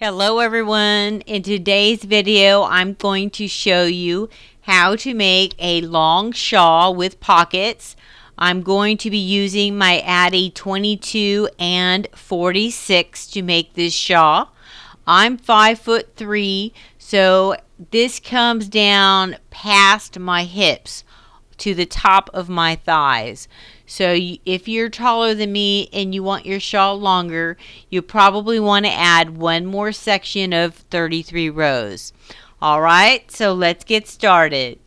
Hello everyone. In today's video, I'm going to show you how to make a long shawl with pockets. I'm going to be using my Addi 22 and 46 to make this shawl. I'm 5'3", so this comes down past my hips to the top of my thighs. So if you're taller than me and you want your shawl longer, you probably want to add one more section of 33 rows. Alright, so let's get started.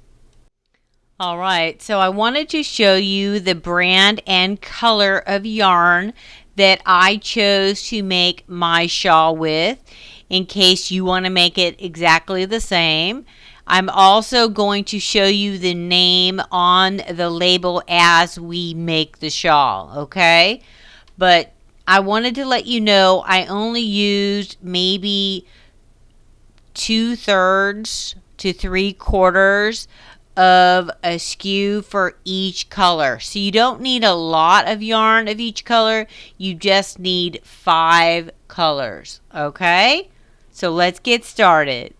Alright, so I wanted to show you the brand and color of yarn that I chose to make my shawl with, in case you want to make it exactly the same. I'm also going to show you the name on the label as we make the shawl, okay? But I wanted to let you know I only used maybe 2/3 to 3/4 of a skew for each color. So you don't need a lot of yarn of each color. You just need 5 colors, okay? So let's get started.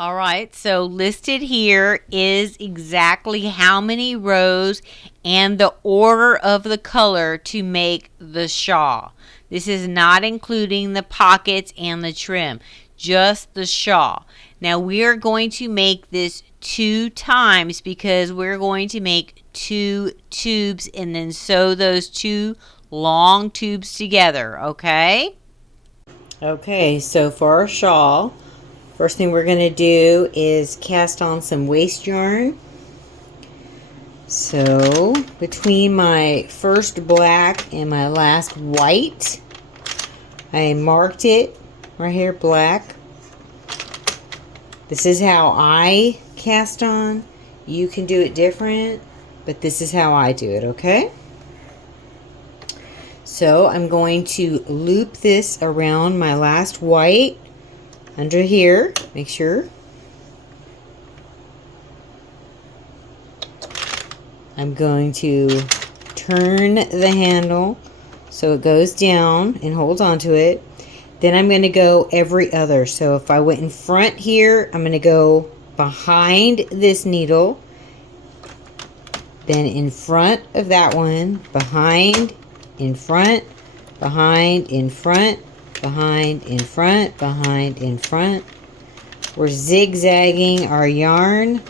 Alright, so listed here is exactly how many rows and the order of the color to make the shawl. This is not including the pockets and the trim, just the shawl. Now we are going to make this 2 times because we're going to make 2 tubes and then sew those 2 long tubes together, okay? Okay, so for our shawl, first thing we're going to do is cast on some waste yarn. So between my first black and my last white, I marked it right here, black. This is how I cast on. You can do it different, but this is how I do it, okay? So I'm going to loop this around my last white under here, make sure. I'm going to turn the handle so it goes down and holds onto it. Then I'm going to go every other. So if I went in front here, I'm going to go behind this needle, then in front of that one, behind, in front, behind, in front, behind, in front, behind, in front. We're zigzagging our yarn.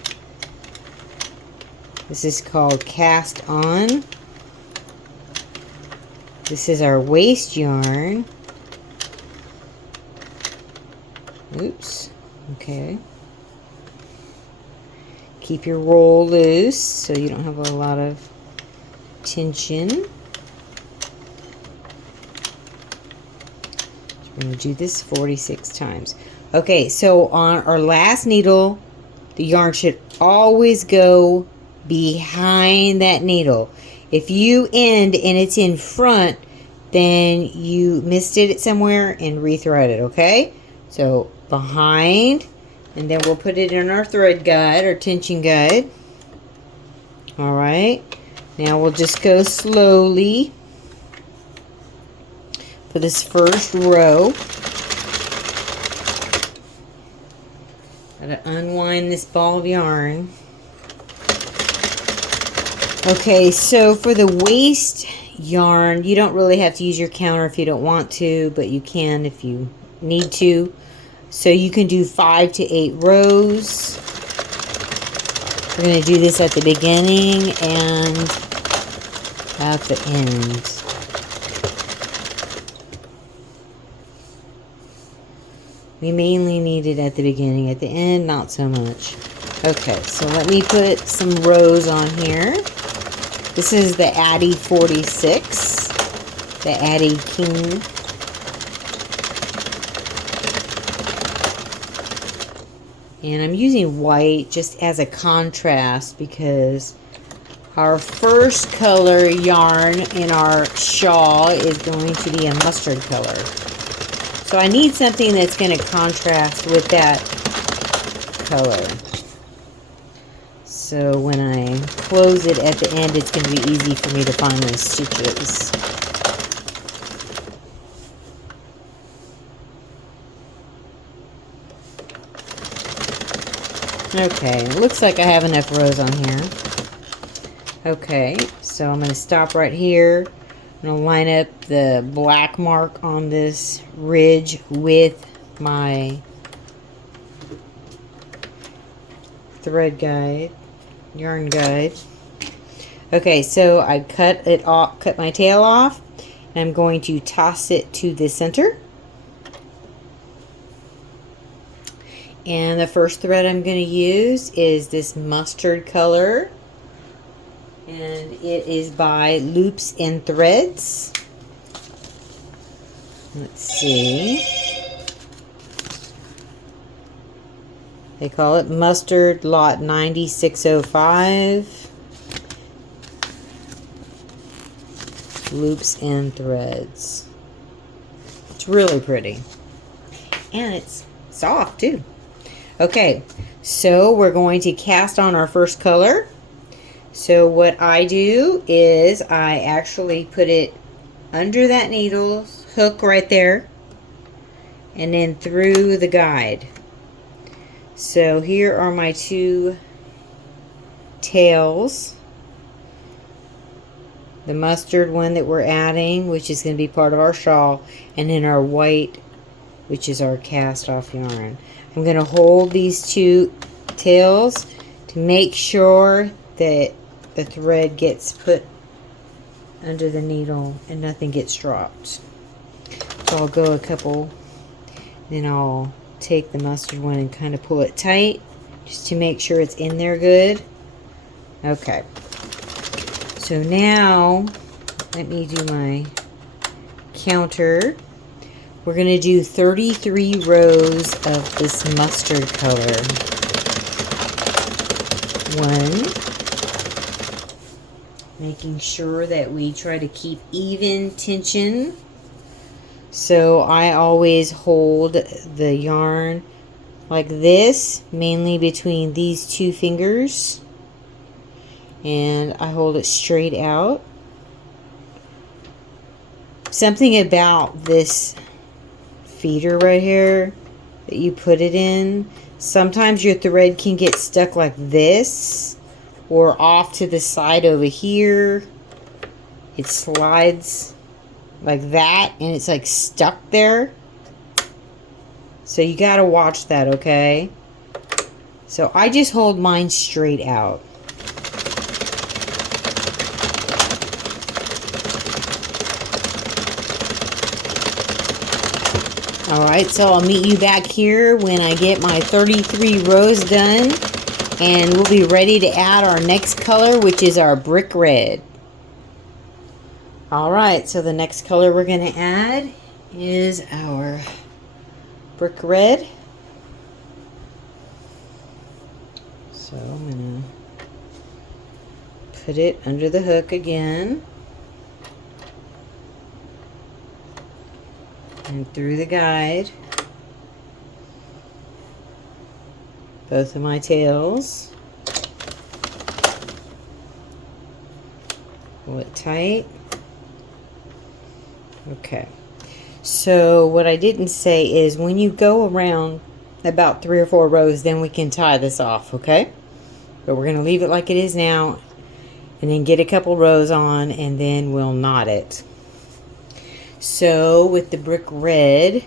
This is called cast on. This is our waste yarn. Oops. Okay. Keep your roll loose so you don't have a lot of tension. We're going to do this 46 times. Okay, so on our last needle, the yarn should always go behind that needle. If you end and it's in front, then you missed it somewhere and rethread it, okay? So behind, and then we'll put it in our thread guide or tension guide. Alright, now we'll just go slowly for this first row. Gotta unwind this ball of yarn. Okay, so for the waste yarn, you don't really have to use your counter if you don't want to, but you can if you need to. So you can do 5 to 8 rows. We're going to do this at the beginning and at the end. We mainly need it at the beginning. At the end, not so much. Okay, so let me put some rows on here. This is the Addi 46, the Addi King. And I'm using white just as a contrast because our first color yarn in our shawl is going to be a mustard color. So I need something that's going to contrast with that color. So when I close it at the end, it's going to be easy for me to find those stitches. Okay, it looks like I have enough rows on here. Okay, so I'm going to stop right here. I'm going to line up the black mark on this ridge with my thread guide, yarn guide. Okay, so I cut it off, cut my tail off, and I'm going to toss it to the center. And the first thread I'm going to use is this mustard color, and it is by Loops and Threads. Let's see. They call it Mustard Lot 9605. Loops and Threads. It's really pretty. And it's soft too. Okay, so we're going to cast on our first color. So what I do is I actually put it under that needle hook right there and then through the guide. So here are my two tails. The mustard one that we're adding, which is going to be part of our shawl, and then our white, which is our cast off yarn. I'm going to hold these two tails to make sure that the thread gets put under the needle and nothing gets dropped. So I'll go a couple, then I'll take the mustard one and kind of pull it tight just to make sure it's in there good. Okay, so now let me do my counter. We're going to do 33 rows of this mustard color. 1, making sure that we try to keep even tension. So I always hold the yarn like this, mainly between these two fingers, and I hold it straight out. Something about this feeder right here that you put it in, sometimes your thread can get stuck like this or off to the side over here. It slides like that and it's like stuck there, so you got to watch that. Okay, so I just hold mine straight out. Alright, so I'll meet you back here when I get my 33 rows done, and we'll be ready to add our next color, which is our brick red. Alright, so the next color we're going to add is our brick red. So I'm going to put it under the hook again. And through the guide, both of my tails. Pull it tight. Okay, so what I didn't say is when you go around about 3 or 4 rows, then we can tie this off, okay? But we're going to leave it like it is now and then get a couple rows on and then we'll knot it. So with the brick red,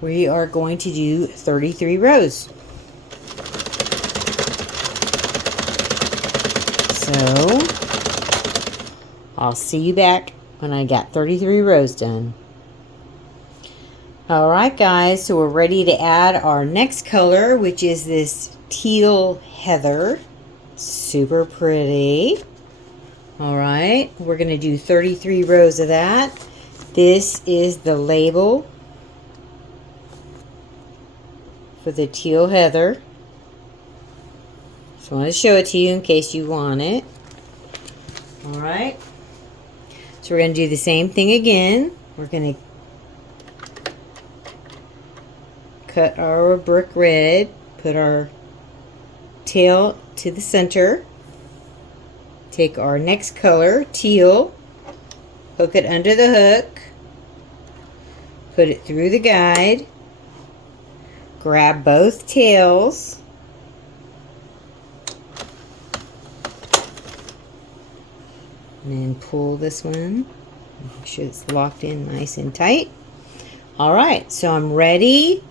we are going to do 33 rows. So I'll see you back when I got 33 rows done. Alright guys, so we're ready to add our next color, which is this teal heather. Super pretty. Alright, we're going to do 33 rows of that. This is the label for the teal heather. Just wanted to show it to you in case you want it. Alright. So we're going to do the same thing again. We're going to cut our brick red, put our tail to the center, take our next color, teal, hook it under the hook, put it through the guide, grab both tails, And then pull this one. Make sure it's locked in nice and tight. Alright, so I'm ready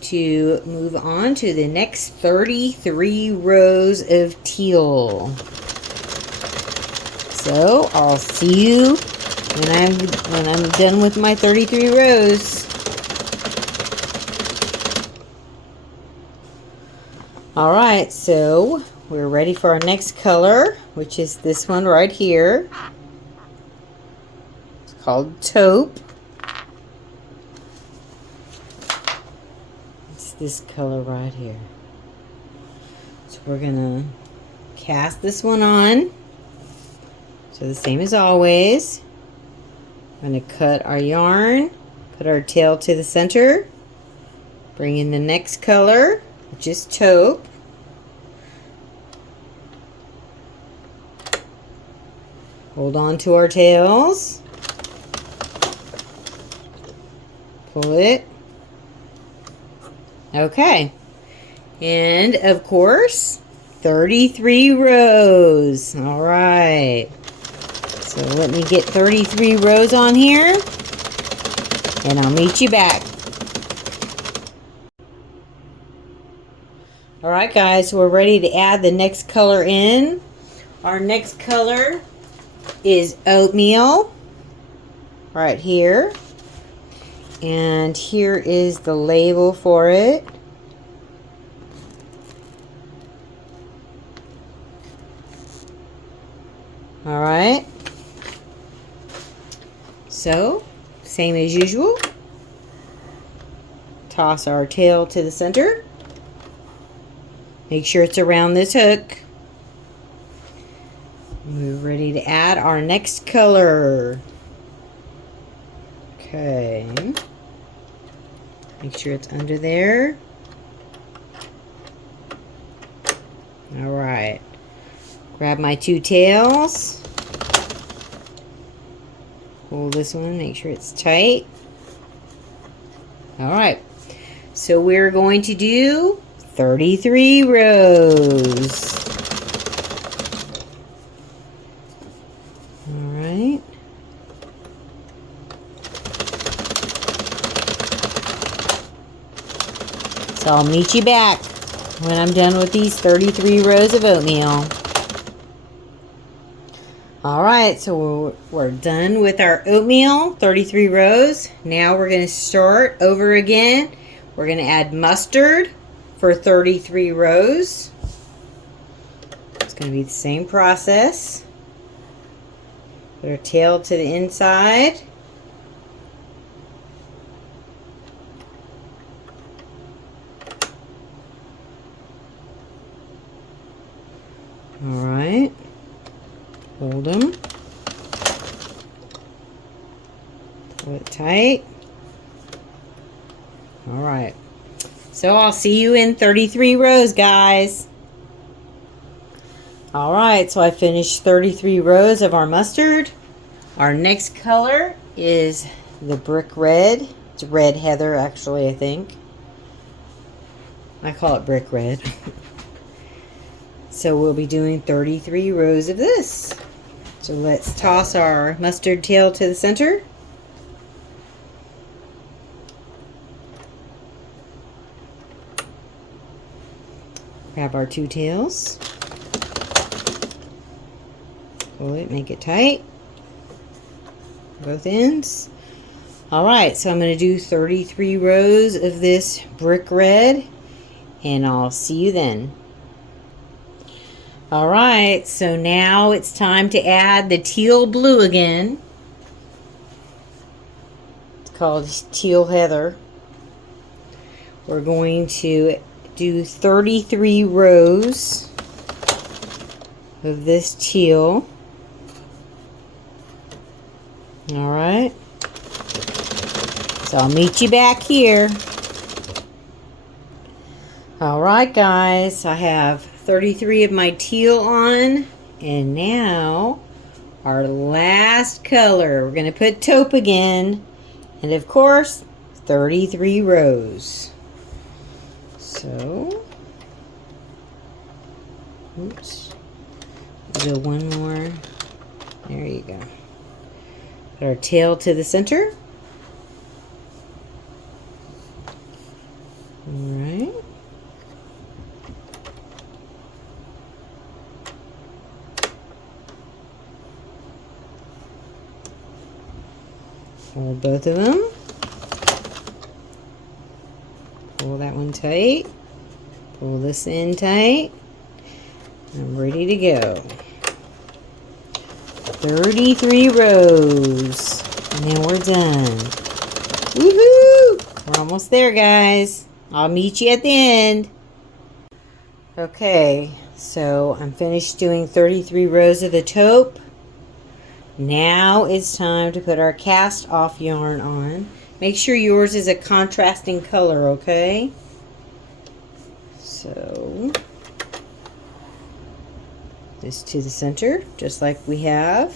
to move on to the next 33 rows of teal. So I'll see you when I'm done with my 33 rows. Alright, so we're ready for our next color, which is this one right here. It's called taupe. It's this color right here. So we're gonna cast this one on. So the same as always. I'm going to cut our yarn, put our tail to the center, bring in the next color, which is taupe. Hold on to our tails. Pull it. Okay. And of course, 33 rows. All right. So let me get 33 rows on here, and I'll meet you back. Alright guys, so we're ready to add the next color in. Our next color is oatmeal, right here. And here is the label for it. Alright. So, same as usual. Toss our tail to the center. Make sure it's around this hook. We're ready to add our next color. Okay. Make sure it's under there. Alright. Grab my two tails. Pull this one, make sure it's tight. Alright, so we're going to do 33 rows. Alright. So I'll meet you back when I'm done with these 33 rows of oatmeal. Alright, so we're done with our oatmeal, 33 rows. Now we're going to start over again. We're going to add mustard for 33 rows. It's going to be the same process. Put our tail to the inside. Alright. Hold them. Pull it tight. Alright. So I'll see you in 33 rows, guys. Alright, so I finished 33 rows of our mustard. Our next color is the brick red. It's red heather, actually, I think. I call it brick red. So we'll be doing 33 rows of this. So let's toss our mustard tail to the center. Grab our two tails. Pull it, make it tight. Both ends. Alright, so I'm going to do 33 rows of this brick red, and I'll see you then. Alright, so now it's time to add the teal blue again. It's called teal heather. We're going to do 33 rows of this teal. Alright. So I'll meet you back here. Alright guys, I have 33 of my teal on, and now our last color. We're going to put taupe again, and of course 33 rows. So, oops, do one more There you go. Put our tail to the center. All right. Hold both of them. Pull that one tight. Pull this in tight. I'm ready to go. 33 rows. And then we're done. Woohoo! We're almost there, guys. I'll meet you at the end. Okay, so I'm finished doing 33 rows of the taupe. Now it's time to put our cast off yarn on. Make sure yours is a contrasting color, okay? So, this to the center, just like we have.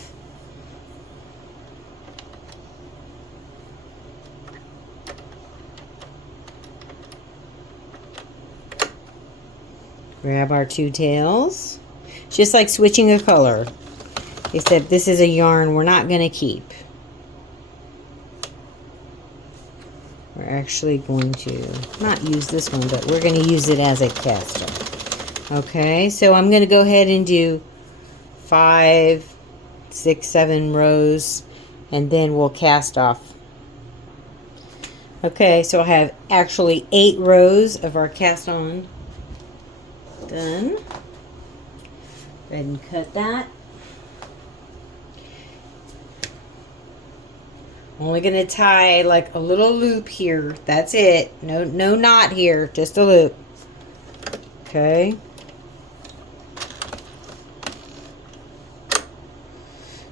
Grab our two tails. Just like switching a color. Except this is a yarn we're not going to keep. We're actually going to not use this one, but we're going to use it as a cast off. Okay, so I'm going to go ahead and do 5, 6, 7 rows, and then we'll cast off. Okay, so I have actually 8 rows of our cast on done. Go ahead and cut that. Only going to tie like a little loop here. That's it. No knot here. Just a loop. Okay.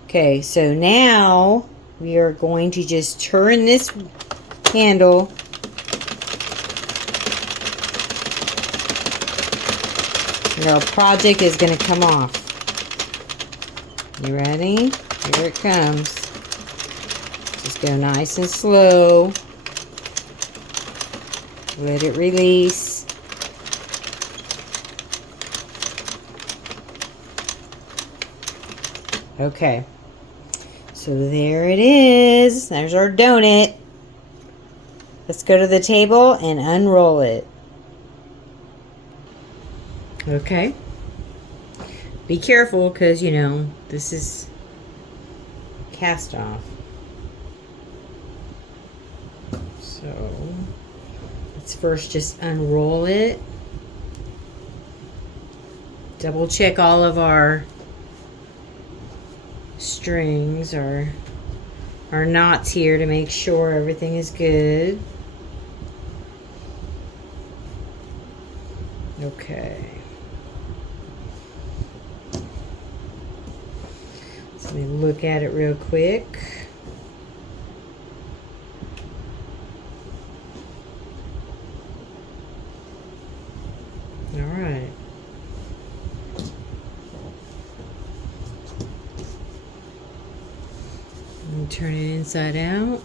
Okay, so now we are going to just turn this handle. And our project is going to come off. You ready? Here it comes. Just go nice and slow. Let it release. Okay. So there it is. There's our donut. Let's go to the table and unroll it. Okay. Be careful because, you know, this is cast off. So let's first just unroll it. Double check all of our strings or our knots here to make sure everything is good. Okay. So let me look at it real quick. All right. And turn it inside out.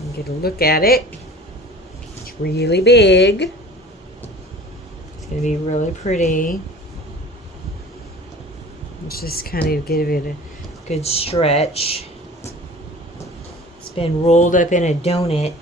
And get a look at it. It's really big. It's going to be really pretty. Let's just kind of give it a good stretch. It's been rolled up in a donut.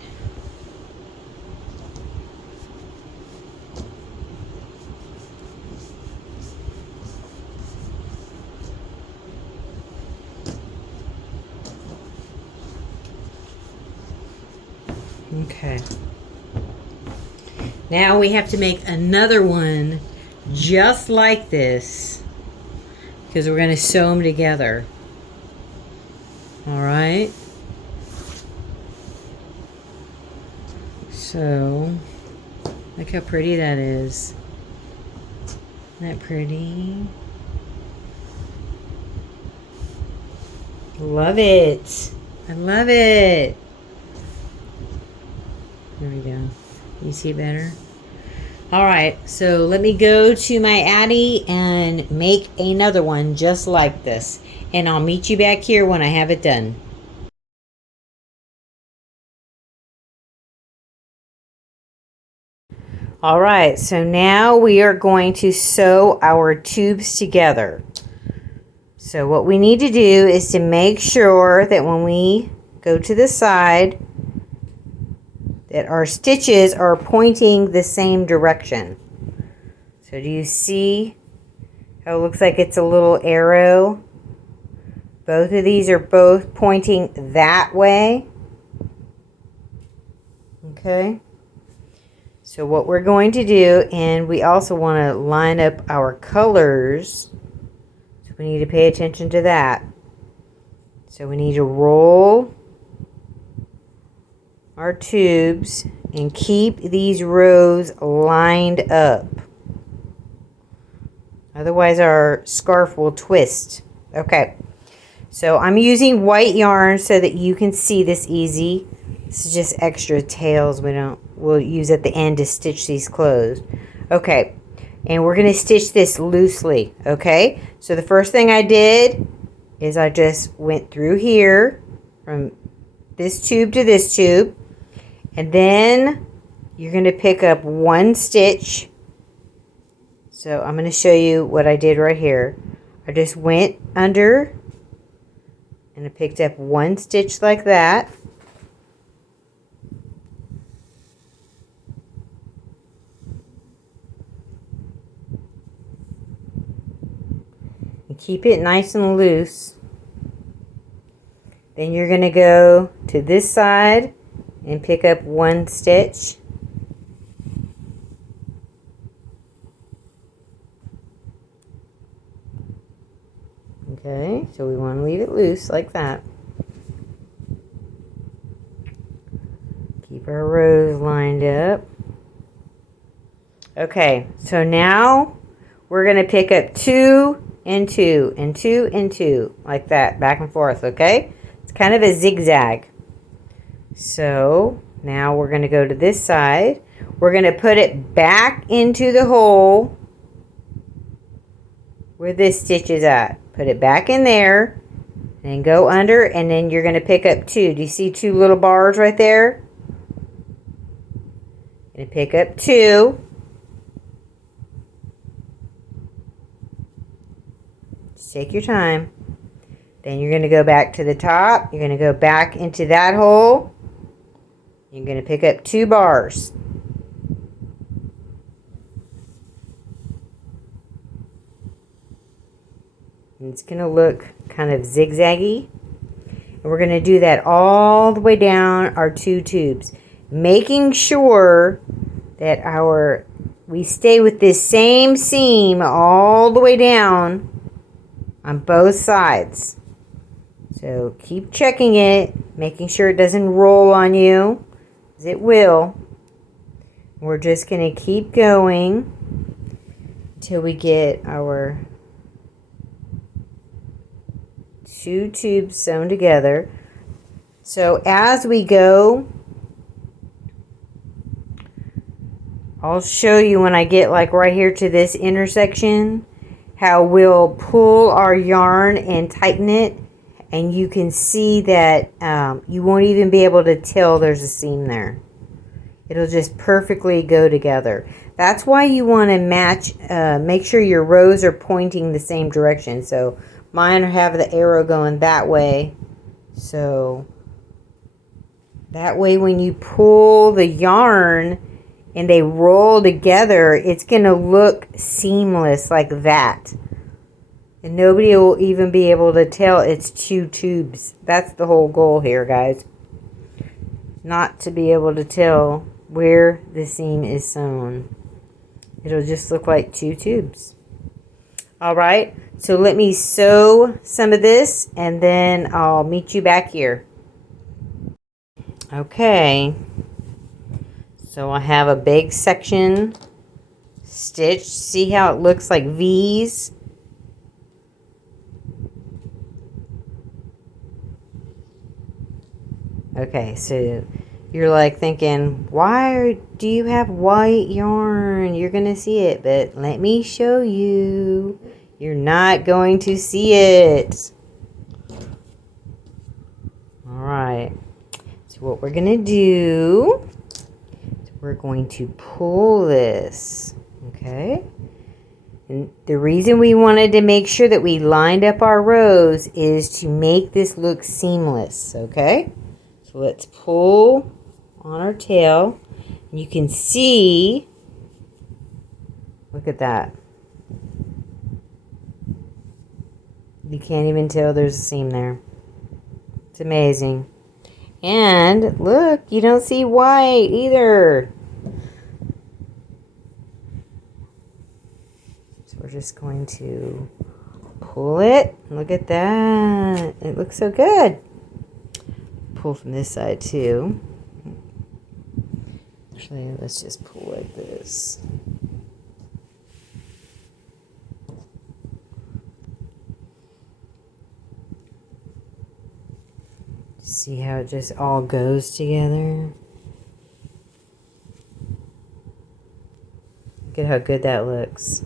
Okay. Now we have to make another one just like this because we're going to sew them together. All right. So, look how pretty that is. Isn't that pretty? Love it. I love it. There we go. You see better? Alright, so let me go to my Addi and make another one just like this. And I'll meet you back here when I have it done. All right, so now we are going to sew our tubes together. So what we need to do is to make sure that when we go to the side, that our stitches are pointing the same direction. So do you see how it looks like it's a little arrow? Both of these are both pointing that way. Okay. So what we're going to do, and we also want to line up our colors. So we need to pay attention to that. So we need to roll our tubes and keep these rows lined up. Otherwise our scarf will twist. Okay. So I'm using white yarn so that you can see this easy. This is just extra tails we'll use at the end to stitch these closed. Okay, and we're going to stitch this loosely. Okay, so the first thing I did is I just went through here from this tube to this tube, and then you're going to pick up one stitch. So I'm going to show you what I did right here. I just went under and I picked up one stitch like that. And keep it nice and loose. Then you're going to go to this side and pick up one stitch. Okay, so we want to leave it loose like that. Keep our rows lined up. Okay, so now we're going to pick up 2 and 2 and 2 and 2 like that, back and forth, okay? It's kind of a zigzag. So now we're going to go to this side. We're going to put it back into the hole where this stitch is at. Put it back in there and go under, and then you're going to pick up 2. Do you see 2 little bars right there? And pick up 2. Just take your time. Then you're going to go back to the top. You're going to go back into that hole. You're going to pick up 2 bars. And it's going to look kind of zigzaggy. And we're going to do that all the way down our 2 tubes. Making sure that we stay with this same seam all the way down on both sides. So keep checking it, making sure it doesn't roll on you, as it will. We're just going to keep going until we get our 2 tubes sewn together. So as we go, I'll show you when I get like right here to this intersection how we'll pull our yarn and tighten it, and you can see that you won't even be able to tell there's a seam there. It'll just perfectly go together. That's why you want to match, make sure your rows are pointing the same direction. So mine have the arrow going that way. So that way when you pull the yarn and they roll together, it's going to look seamless like that. And nobody will even be able to tell it's 2 tubes. That's the whole goal here, guys. Not to be able to tell where the seam is sewn. It'll just look like 2 tubes. Alright, so let me sew some of this and then I'll meet you back here. Okay. So I have a big section stitched. See how it looks like V's? Okay, so you're like thinking, why do you have white yarn? You're going to see it, but let me show you. You're not going to see it. Alright, so what we're going to do, we're going to pull this, okay? And the reason we wanted to make sure that we lined up our rows is to make this look seamless, okay? So let's pull on our tail. You can see, look at that. You can't even tell there's a seam there. It's amazing. And look, you don't see white either. So we're just going to pull it. Look at that. It looks so good. Pull from this side too. Actually, let's just pull like this. See how it just all goes together? Look at how good that looks.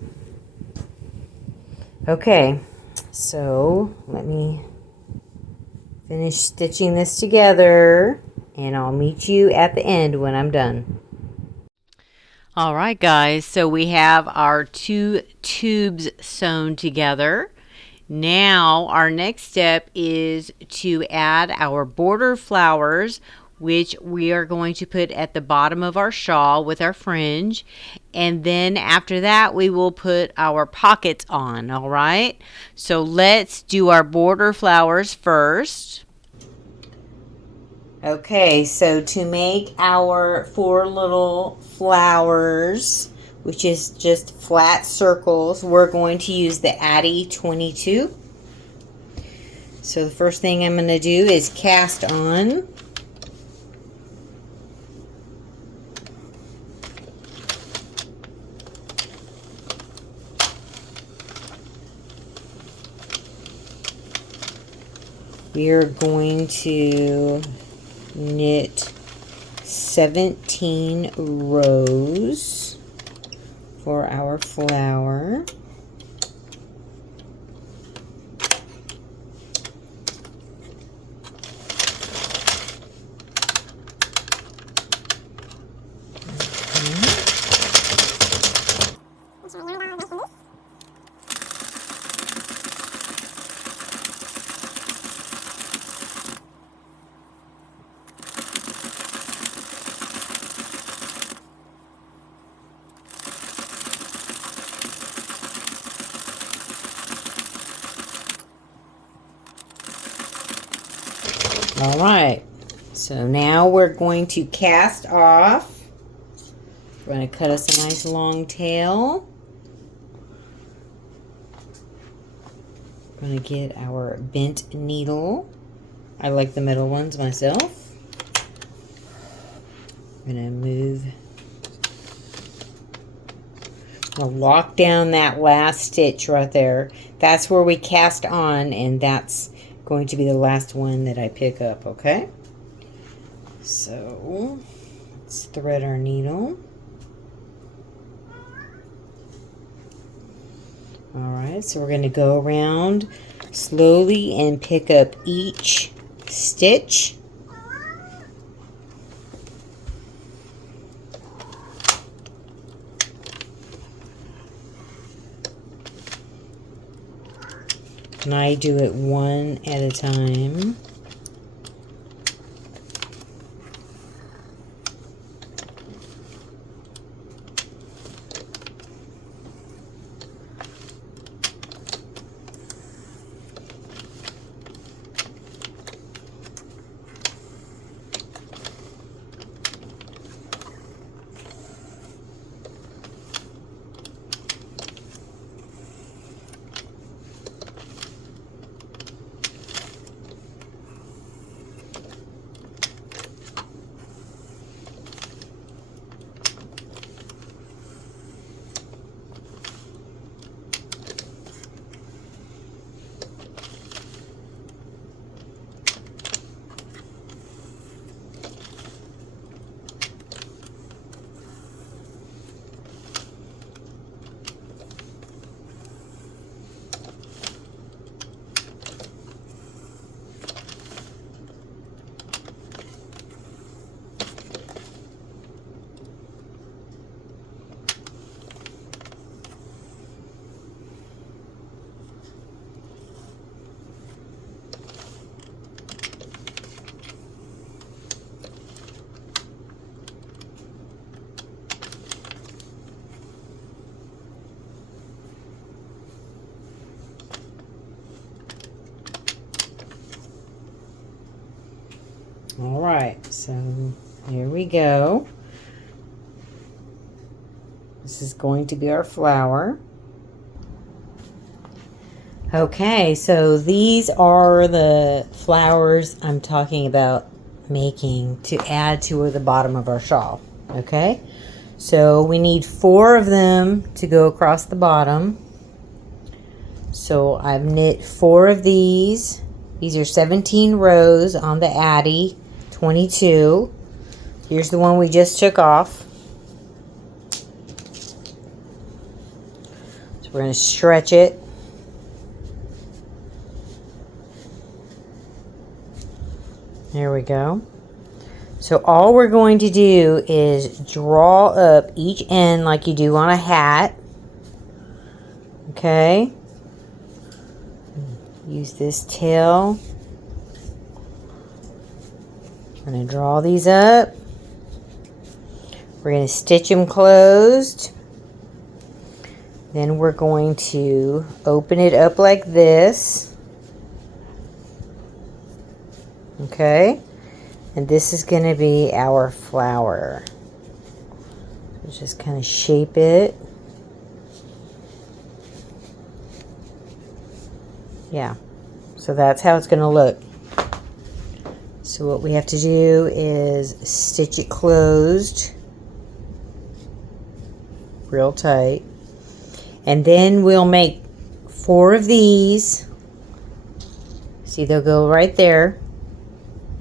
Okay, so let me finish stitching this together, and I'll meet you at the end when I'm done. All right, guys, so we have our 2 tubes sewn together. Now our next step is to add our border flowers, which we are going to put at the bottom of our shawl with our fringe. And then after that, we will put our pockets on, all right? So let's do our border flowers first. Okay, so to make our 4 little flowers, which is just flat circles, we're going to use the Addi 22. So the first thing I'm going to do is cast on. We are going to knit 17 rows for our flower. All right, so now we're going to cast off. We're going to cut us a nice long tail. We're going to get our bent needle. I like the middle ones myself. I'm going to move. I'll lock down that last stitch right there. That's where we cast on, and that's going to be the last one that I pick up, okay? So let's thread our needle. All right, so we're going to go around slowly and pick up each stitch. And I do it one at a time. All right, so here we go. This is going to be our flower. Okay, so these are the flowers I'm talking about making to add to the bottom of our shawl. Okay, so we need 4 of them to go across the bottom. So I've knit 4 of these. These are 17 rows on the Addi 22. Here's the one we just took off. So we're going to stretch it. There we go. So all we're going to do is draw up each end like you do on a hat. Okay. Use this tail. We're going to draw these up. We're going to stitch them closed. Then we're going to open it up like this. Okay, and this is going to be our flower. So just kind of shape it. Yeah, so that's how it's going to look. So what we have to do is stitch it closed real tight, and then we'll make 4 of these. See, they'll go right there.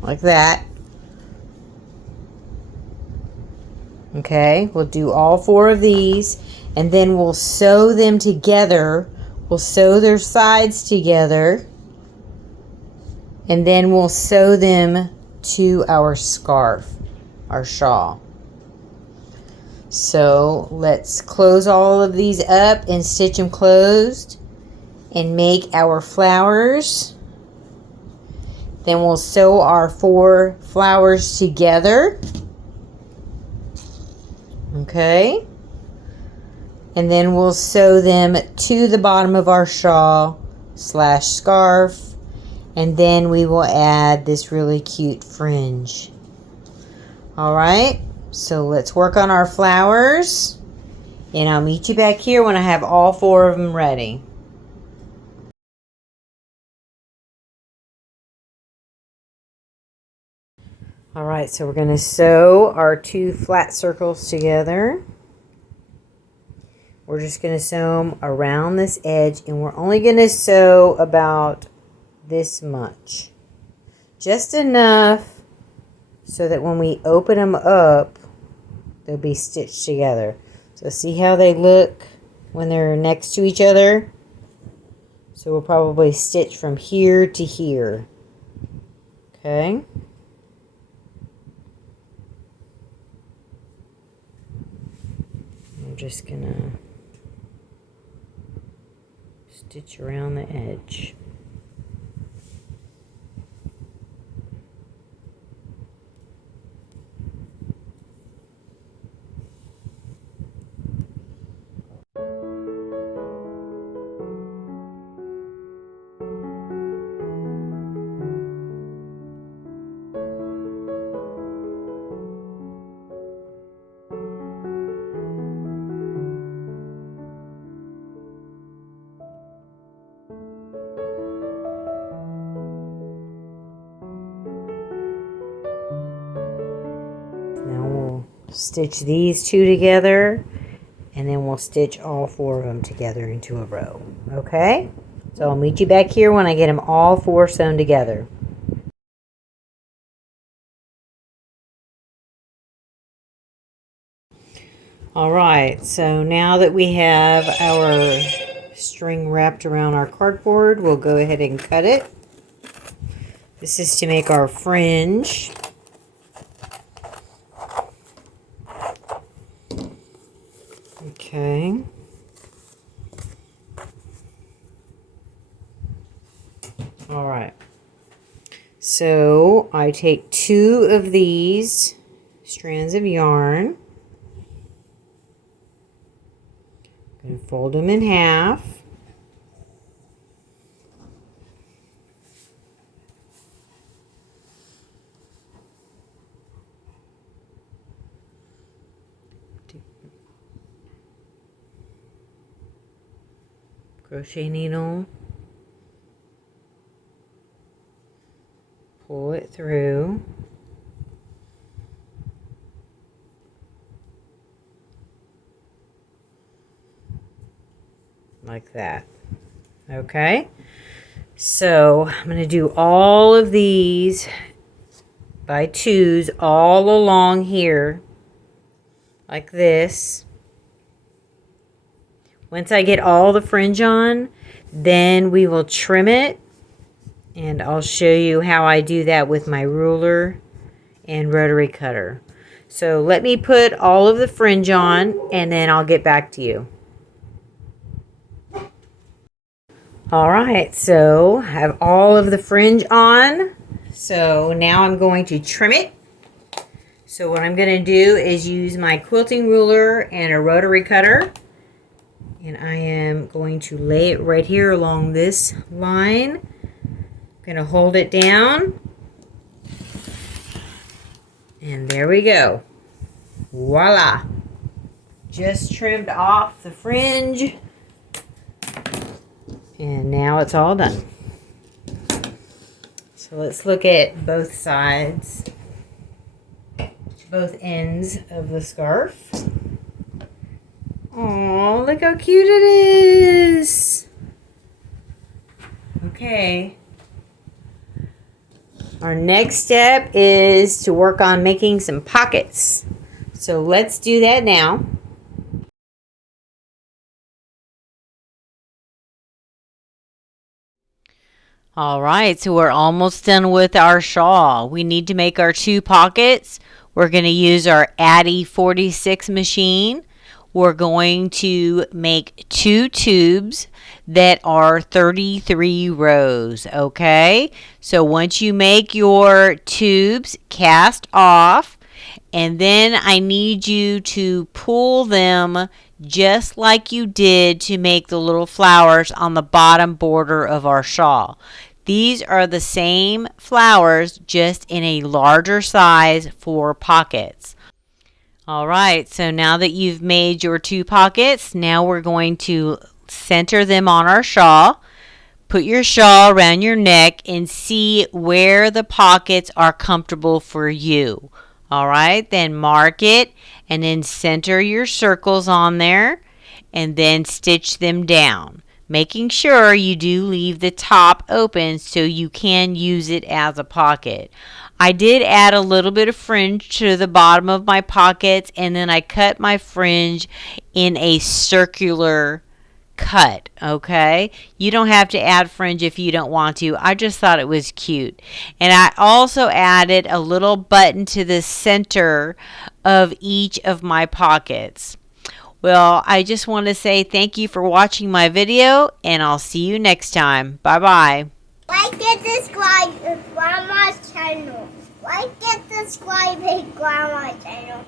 Like that. Okay, we'll do all 4 of these, and then we'll sew them together. We'll sew their sides together, and then we'll sew them to our scarf, our shawl. So let's close all of these up and stitch them closed and make our flowers. Then we'll sew our 4 flowers together. Okay. And then we'll sew them to the bottom of our shawl / scarf. And then we will add this really cute fringe. All right. So let's work on our flowers. And I'll meet you back here when I have all 4 of them ready. Alright, so we're going to sew our 2 flat circles together. We're just going to sew them around this edge, and we're only going to sew about this much. Just enough so that when we open them up, they'll be stitched together. So see how they look when they're next to each other? So we'll probably stitch from here to here. Okay. I'm just gonna stitch around the edge. Now we'll stitch these 2 together, and then we'll stitch all 4 of them together into a row. Okay? So I'll meet you back here when I get them all 4 sewn together. Alright, so now that we have our string wrapped around our cardboard, we'll go ahead and cut it. This is to make our fringe. Okay. All right. So I take 2 of these strands of yarn. I'm going to fold them in half. crochet needle, pull it through, like that. Okay, so I'm going to do all of these by twos all along here, like this. Once I get all the fringe on, then we will trim it, and I'll show you how I do that with my ruler and rotary cutter. So let me put all of the fringe on, and then I'll get back to you. All right, so I have all of the fringe on. So now I'm going to trim it. So what I'm going to do is use my quilting ruler and a rotary cutter. And I am going to lay it right here along this line. I'm going to hold it down. And there we go. Voila. Just trimmed off the fringe. And now it's all done. So let's look at both sides, both ends of the scarf. Oh, look how cute it is. Okay. Our next step is to work on making some pockets. So let's do that now. All right, so we're almost done with our shawl. We need to make our 2 pockets. We're going to use our Addi 46 machine. We're going to make 2 tubes that are 33 rows, okay? So once you make your tubes, cast off, and then I need you to pull them just like you did to make the little flowers on the bottom border of our shawl. These are the same flowers, just in a larger size for pockets. All right, so now that you've made your 2 pockets, now we're going to center them on our shawl. Put your shawl around your neck and see where the pockets are comfortable for you. All right, then mark it and then center your circles on there and then stitch them down, making sure you do leave the top open so you can use it as a pocket. I did add a little bit of fringe to the bottom of my pockets, and then I cut my fringe in a circular cut, okay? You don't have to add fringe if you don't want to. I just thought it was cute. And I also added a little button to the center of each of my pockets. Well, I just want to say thank you for watching my video, and I'll see you next time. Bye-bye. Like and subscribe to Grandma's channel. Like and subscribe to Grandma's channel.